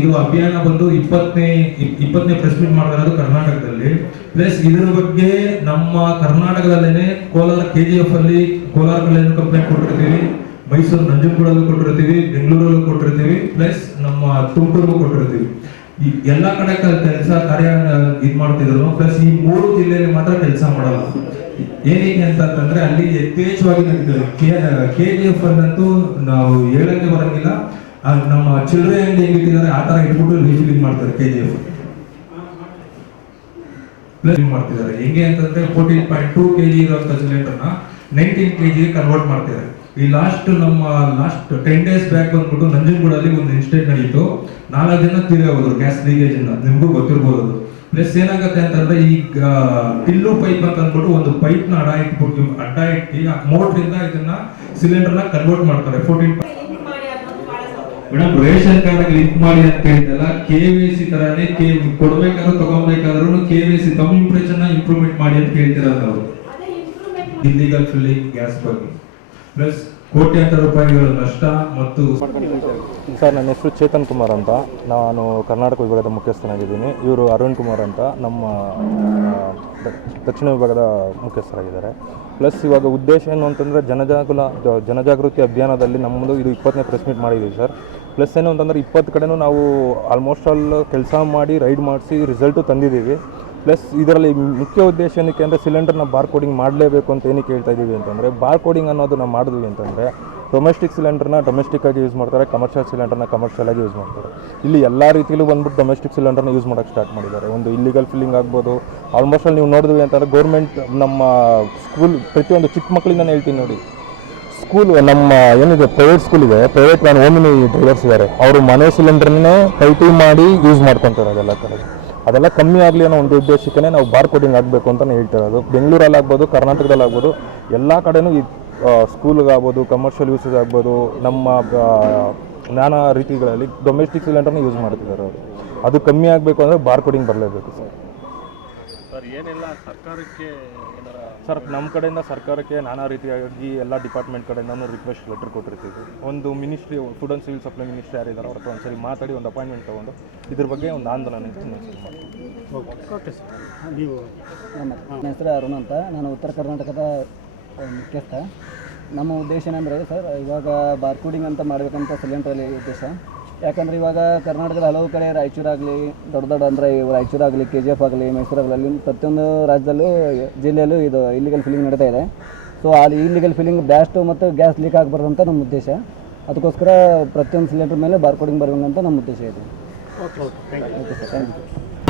ಇದು ಅಭಿಯಾನ ಬಂದು ಇಪ್ಪತ್ತನೇ ಇಪ್ಪತ್ತನೇ ಪ್ರೆಸ್ ಮೀಟ್ ಮಾಡಿರೋದು ಕರ್ನಾಟಕದಲ್ಲಿ. ಪ್ಲಸ್ ಇದ್ರ ಬಗ್ಗೆ ನಮ್ಮ ಕರ್ನಾಟಕದಲ್ಲೇನೆ ಕೋಲಾರ ಕೆ ಜಿ ಎಫ್ ಅಲ್ಲಿ ಕೋಲಾರ ಕಲ್ಯಾಣ ಕಂಪ್ಲೇಂಟ್ ಕೊಟ್ಟಿರ್ತೀವಿ. ಮೈಸೂರು ನಂಜನಗೂಡಲ್ಲೂ ಕೊಟ್ಟಿರ್ತೀವಿ, ಬೆಂಗಳೂರಲ್ಲೂ ಕೊಟ್ಟಿರ್ತೀವಿ. ಪ್ಲಸ್ ನಮ್ಮ ತುಮಕೂರಿಗೂ ಕೊಟ್ಟಿರ್ತೀವಿ. ಈ ಎಲ್ಲ ಕಡೆ ಕೆಲಸ ಕಾರ್ಯ ಇದು ಮಾಡ್ತಿದ್ರು. ಪ್ಲಸ್ ಈ ಮೂರು ಜಿಲ್ಲೆಯಲ್ಲಿ ಮಾತ್ರ ಕೆಲಸ ಮಾಡಲ್ಲ. ಏನಕ್ಕೆ ಅಂತಂದ್ರೆ ಅಲ್ಲಿ ಯಥೇಚ್ಛವಾಗಿ ನಡೀತದೆ. ಕೆ ಜಿ ಎಫ್ ಅಲ್ಲಂತೂ ನಾವು ಹೇಳಕ್ಕೆ ಬರಂಗಿಲ್ಲ. ನಮ್ಮ ಚಿಲ್ಲರೆ ಹೆಂಗ್ ಇಟ್ಟಿದ್ದಾರೆ, ಆ ತರ ಇಟ್ಬಿಟ್ಟು ರೀಫಿಲಿಂಗ್ ಮಾಡ್ತಾರೆ ಕೆ ಜಿ ಎಫ್ ಮಾಡ್ತಿದ್ದಾರೆ. ಹೆಂಗೆ ಅಂತಂದ್ರೆ fourteen point two K G ಇರುವಂತ ಸಿಲಿಂಡರ್ನ ನೈನ್ಟೀನ್ ಕೆ ಜಿಗೆ ಕನ್ವರ್ಟ್ ಮಾಡ್ತಿದ್ದಾರೆ. ಈ ಲಾಸ್ಟ್ ನಮ್ಮ ಲಾಸ್ಟ್ ಟೆನ್ ಡೇಸ್ ಬ್ಯಾಕ್ ಬಂದ್ಬಿಟ್ಟು ನಂಜನಗೂಡಲ್ಲಿ ಒಂದು ಇನ್ಸಿಡೆಂಟ್ ನಡೀತು. ನಾಲ್ಕು ಜನ ತೀರಿ ಹೋದ್ರು ಗ್ಯಾಸ್ ಲೀಕೇಜ್ ಅನ್ನ ನಿಮಗೂ ಗೊತ್ತಿರ್ಬೋದು. ಪ್ಲಸ್ ಏನಾಗುತ್ತೆ ಅಂತಂದ್ರೆ ಈ ಟಿಲ್ಲು ಪೈಪ್ ಅಂತ ಅಂದ್ಬಿಟ್ಟು ಒಂದು ಪೈಪ್ನ ಅಡ ಇಟ್ಬಿಟ್ಟು, ಅಡ್ಡ ಇಟ್ಟು ಮೋಟ್ರಿಂದ ಇಂದ ಇದನ್ನ ಸಿಲಿಂಡರ್ನ ಕನ್ವರ್ಟ್ ಮಾಡ್ತಾರೆ. Fourteen madam ration card link ಮಾಡಿ ಅಂತ ಹೇಳಿದ್ದಲ್ಲ ಕೆ ವಿ ಸಿ ತರಾನೇ ಕೆ ಕೊಡ್ಬೇಕಾದ್ರೂ ತಗೊಬೇಕಾದ್ರೂ ಕೆ ವಿ ಸಿ ತಮ್ಮ ಇಂಪ್ರೆಷನ್ ಇಂಪ್ರೂವ್ಮೆಂಟ್ ಮಾಡಿ ಅಂತ ಹೇಳ್ತಿರೋದು ನಾವು ಇಲ್ಲಿಗಲ್ ಫಿಲ್ಲಿಂಗ್ ಗ್ಯಾಸ್ ಬಗ್ಗೆ ಪ್ಲಸ್ ಕೋಟ್ಯಾಂತರ ರೂಪಾಯಿಗಳ ನಷ್ಟ ಮತ್ತು ಸರ್ ನನ್ನ ಹೆಸರು ಚೇತನ್ ಕುಮಾರ್ ಅಂತ. ನಾನು ಕರ್ನಾಟಕ ವಿಭಾಗದ ಮುಖ್ಯಸ್ಥನಾಗಿದ್ದೀನಿ. ಇವರು ಅರುಣ್ ಕುಮಾರ್ ಅಂತ. ನಮ್ಮ ದಕ್ಷಿಣ ವಿಭಾಗದ ಮುಖ್ಯಸ್ಥರಾಗಿದ್ದಾರೆ. ಪ್ಲಸ್ ಇವಾಗ ಉದ್ದೇಶ ಏನು ಅಂತಂದರೆ ಜನಜಾಗುಲ ಜನಜಾಗೃತಿ ಅಭಿಯಾನದಲ್ಲಿ ನಮ್ಮದು ಇದು ಇಪ್ಪತ್ತನೇ ಪ್ರೆಸ್ ಮೀಟ್ ಮಾಡಿದ್ದೀವಿ ಸರ್. ಪ್ಲಸ್ ಏನು ಅಂತಂದರೆ ಇಪ್ಪತ್ತು ಕಡೆನೂ ನಾವು ಆಲ್ಮೋಸ್ಟ್ ಆಲ್ ಕೆಲಸ ಮಾಡಿ ರೈಡ್ ಮಾಡಿಸಿ ರಿಸಲ್ಟು ತಂದಿದ್ದೀವಿ. ಪ್ಲಸ್ ಇದರಲ್ಲಿ ಮುಖ್ಯ ಉದ್ದೇಶ ಏನಕ್ಕೆ ಅಂದರೆ ಸಿಲಿಂಡರ್ನ ಬಾರ್ ಕೋಡಿಂಗ್ ಮಾಡಲೇಬೇಕು ಅಂತ ಏನಕ್ಕೆ ಹೇಳ್ತಾ ಇದ್ದೀವಿ ಅಂತಂದರೆ, ಬಾರ್ ಕೋಡಿಂಗ್ ಅನ್ನೋದು ನಾವು ಮಾಡಿದ್ವಿ ಅಂತಂದರೆ ಡೊಮೆಸ್ಟಿಕ್ ಸಿಲಿಂಡರ್ನ ಡೊಮೆಸ್ಟಿಕ್ ಆಗಿ ಯೂಸ್ ಮಾಡ್ತಾರೆ ಕಮರ್ಷಿಯಲ್ ಸಿಲಿಂಡರ್ನ ಕಮರ್ಷಿಯಲ್ ಆಗಿ ಯೂಸ್ ಮಾಡ್ತಾರೆ. ಇಲ್ಲಿ ಎಲ್ಲ ರೀತಿಯಲ್ಲೂ ಬಂದ್ಬಿಟ್ಟು ಡೊಮೆಸ್ಟಿಕ್ ಸಿಲಿಂಡರ್ನ ಯೂಸ್ ಮಾಡೋಕ್ಕೆ ಸ್ಟಾರ್ಟ್ ಮಾಡಿದ್ದಾರೆ. ಒಂದು ಇಲ್ಲಿಗಲ್ ಫಿಲ್ಲಿಂಗ್ ಆಗ್ಬೋದು. ಆಲ್ಮೋಸ್ಟ್ ಅಲ್ಲಿ ನೀವು ನೋಡಿದ್ವಿ ಅಂತಂದರೆ ಗೌರ್ಮೆಂಟ್ ನಮ್ಮ ಸ್ಕೂಲ್ ಪ್ರತಿಯೊಂದು ಚಿಕ್ಕ ಮಕ್ಕಳಿಂದನೇ ಹೇಳ್ತೀನಿ ನೋಡಿ. ಸ್ಕೂಲ್ ನಮ್ಮ ಏನಿದೆ ಪ್ರೈವೇಟ್ ಸ್ಕೂಲ್ ಇದೆ ಪ್ರೈವೇಟ್ ನಾನು ಓಮಿನಿ ಡ್ರೈವರ್ಸ್ ಇದ್ದಾರೆ ಅವರು ಮನೆ ಸಿಲಿಂಡರ್ನೇ ಕಲ್ಟಿ ಮಾಡಿ ಯೂಸ್ ಮಾಡ್ಕೊತಾರೆ ಅದೆಲ್ಲ ಕಡೆ. ಅದೆಲ್ಲ ಕಮ್ಮಿ ಆಗಲಿ ಅನ್ನೋ ಒಂದು ಉದ್ದೇಶಕ್ಕೆ ನಾವು ಬಾರ್ ಕೋಡಿಂಗ್ ಆಗಬೇಕು ಅಂತ ಹೇಳ್ತಾ ಇರೋದು. ಬೆಂಗಳೂರಲ್ಲಿ ಆಗ್ಬೋದು ಕರ್ನಾಟಕದಲ್ಲಿ ಆಗ್ಬೋದು, ಎಲ್ಲ ಕಡೆನೂ ಈ ಸ್ಕೂಲ್ಗಾಗ್ಬೋದು ಕಮರ್ಷಿಯಲ್ ಯೂಸಸ್ ಆಗ್ಬೋದು, ನಮ್ಮ ನಾನಾ ರೀತಿಗಳಲ್ಲಿ ಡೊಮೆಸ್ಟಿಕ್ ಸಿಲಿಂಡರ್ನ ಯೂಸ್ ಮಾಡ್ತಿದ್ದಾರೆ ಅವರು. ಅದು ಕಮ್ಮಿ ಆಗಬೇಕು ಅಂದರೆ ಬಾರ್ ಕೋಡಿಂಗ್ ಬರಲೇಬೇಕು ಸರ್. ಸರ್ ಏನೆಲ್ಲ ಸರ್ಕಾರಕ್ಕೆ ಸರ್ ನಮ್ಮ ಕಡೆಯಿಂದ ಸರ್ಕಾರಕ್ಕೆ ನಾನಾ ರೀತಿಯಾಗಿ ಎಲ್ಲ ಡಿಪಾರ್ಟ್ಮೆಂಟ್ ಕಡೆಯಿಂದ ರಿಕ್ವೆಸ್ಟ್ ಲೆಟರ್ ಕೊಟ್ಟಿರ್ತೀವಿ. ಒಂದು ministry food and civil supply ministry ಯಾರಿದ್ದಾರೆ ಅವ್ರ ಹತ್ರ ಒಂದ್ಸರಿ ಮಾತಾಡಿ ಒಂದು ಅಪಾಯಿಂಟ್ಮೆಂಟ್ ತೊಗೊಂಡು ಇದ್ರ ಬಗ್ಗೆ ಒಂದು ಆಂದೋಲನ ಓಕೆ ಸರ್ ನೀವು ನನ್ನ ಹೆಸರು ಅರುಣ್ ಅಂತ. ನಾನು ಉತ್ತರ ಕರ್ನಾಟಕದ ಮುಖ್ಯಸ್ಥ. ನಮ್ಮ ಉದ್ದೇಶ ಏನಂದರೆ ಸರ್ ಇವಾಗ ಬಾರ್ಕೋಡಿಂಗ್ ಅಂತ ಮಾಡಬೇಕಂತ ಸಿಲಿಂಡ್ರಲ್ಲಿ ಉದ್ದೇಶ. ಯಾಕಂದರೆ ಇವಾಗ ಕರ್ನಾಟಕದ ಹಲವು ಕಡೆ ರಾಯಚೂರಾಗಲಿ ದೊಡ್ಡ ದೊಡ್ಡ ಅಂದರೆ ರಾಯಚೂರಾಗಲಿ ಕೆ ಜಿ ಎಫ್ ಆಗಲಿ ಮೈಸೂರಾಗಲಿ ಪ್ರತಿಯೊಂದು ರಾಜ್ಯದಲ್ಲೂ ಜಿಲ್ಲೆಯಲ್ಲೂ ಇದು ಇಲ್ಲಿಗಲ್ ಫಿಲಿಂಗ್ ನಡೀತಾ ಇದೆ. ಸೊ ಅಲ್ಲಿ ಇಲ್ಲಿಗಲ್ ಫಿಲಿಂಗ್ ಬ್ಯಾಸ್ಟು ಮತ್ತು ಗ್ಯಾಸ್ ಲೀಕ್ ಆಗಬಾರ್ದು ಅಂತ ನಮ್ಮ ಉದ್ದೇಶ. ಅದಕ್ಕೋಸ್ಕರ ಪ್ರತಿಯೊಂದು ಸಿಲಿಂಡರ್ ಮೇಲೆ ಬಾರ್ಕೋಡಿಂಗ್ ಬರಬೇಕಂತ ನಮ್ಮ ಉದ್ದೇಶ ಇದೆ. Okay okay thank you okay sir thank you